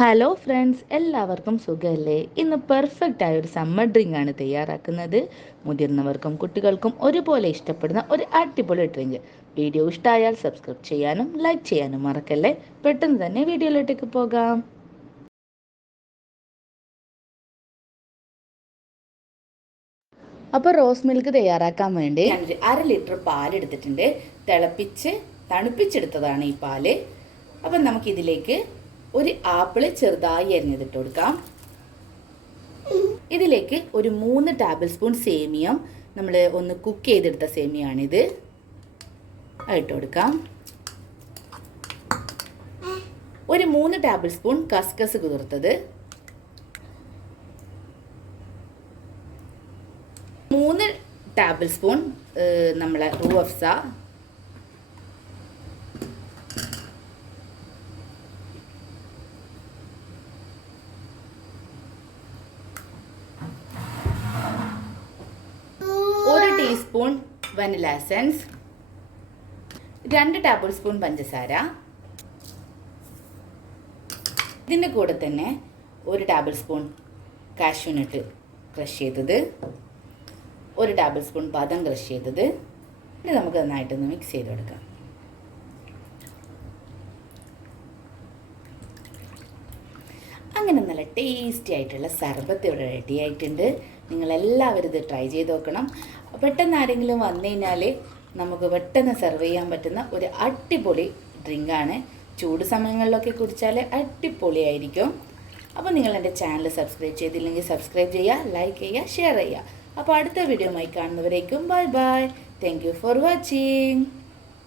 Hello friends, എല്ലാവർക്കും സുഖമല്ലേ? ഇന്ന് പെർഫെക്റ്റ് ആയ ഒരു സമ്മർ ഡ്രിങ്ക് ആണ് തയ്യാറാക്കുന്നത്. മുതിർന്നവർക്കും കുട്ടികൾക്കും ഒരുപോലെ ഇഷ്ടപ്പെടുന്ന ഒരു അടിപൊളി ഡ്രിങ്ക്. വീഡിയോ ഇഷ്ടമായാൽ സബ്സ്ക്രൈബ് ചെയ്യാനും ലൈക്ക് ചെയ്യാനും മറക്കല്ലേ. പെട്ടെന്ന് തന്നെ വീഡിയോയിലോട്ടേക്ക് പോകാം. അപ്പോൾ റോസ് മിൽക്ക് തയ്യാറാക്കാൻ വേണ്ടി ഞാനൊരു 1/2 ലിറ്റർ പാലെടുത്തിട്ടുണ്ട്. തണുപ്പിച്ചെടുത്തതാണ് ഈ പാല്. അപ്പം നമുക്കിതിലേക്ക് ഒരു ആപ്പിള് ചെറുതായി അരിഞ്ഞതിട്ട് കൊടുക്കാം. ഇതിലേക്ക് ഒരു 3 ടേബിൾ സ്പൂൺ സേമിയം, നമ്മൾ ഒന്ന് കുക്ക് ചെയ്തെടുത്ത സേമിയാണിത്, ഇട്ട് കൊടുക്കാം. ഒരു 3 ടേബിൾ സ്പൂൺ കസ്കസ് കുതിർത്തത്, 3 ടേബിൾ സ്പൂൺ നമ്മളെ Roohafza, teaspoon vanilla essence, 2 tablespoon പഞ്ചസാര. ഇതിൻ്റെ കൂടെ തന്നെ 1 ടേബിൾ സ്പൂൺ കാഷ്യൂനട്ട് ക്രഷ് ചെയ്തത്, 1 ടേബിൾ സ്പൂൺ ബാദം ക്രഷ് ചെയ്തത്. ഇത് നമുക്ക് നന്നായിട്ടൊന്ന് മിക്സ് ചെയ്ത് കൊടുക്കാം. അങ്ങനെ നല്ല ടേസ്റ്റി ആയിട്ടുള്ള സർബത്ത് ഇവിടെ റെഡി ആയിട്ടുണ്ട്. നിങ്ങളെല്ലാവരും ഇത് ട്രൈ ചെയ്ത് നോക്കണം. പെട്ടെന്ന് ആരെങ്കിലും വന്നു കഴിഞ്ഞാൽ നമുക്ക് പെട്ടെന്ന് സെർവ് ചെയ്യാൻ പറ്റുന്ന ഒരു അടിപൊളി ഡ്രിങ്കാണ്. ചൂട് സമയങ്ങളിലൊക്കെ കുടിച്ചാൽ അടിപൊളിയായിരിക്കും. അപ്പോൾ നിങ്ങൾ എൻ്റെ ചാനൽ സബ്സ്ക്രൈബ് ചെയ്തില്ലെങ്കിൽ സബ്സ്ക്രൈബ് ചെയ്യുക, ലൈക്ക് ചെയ്യുക, ഷെയർ ചെയ്യുക. അപ്പോൾ അടുത്ത വീഡിയോയുമായി കാണുന്നവരേക്കും bye bye. Thank you for watching.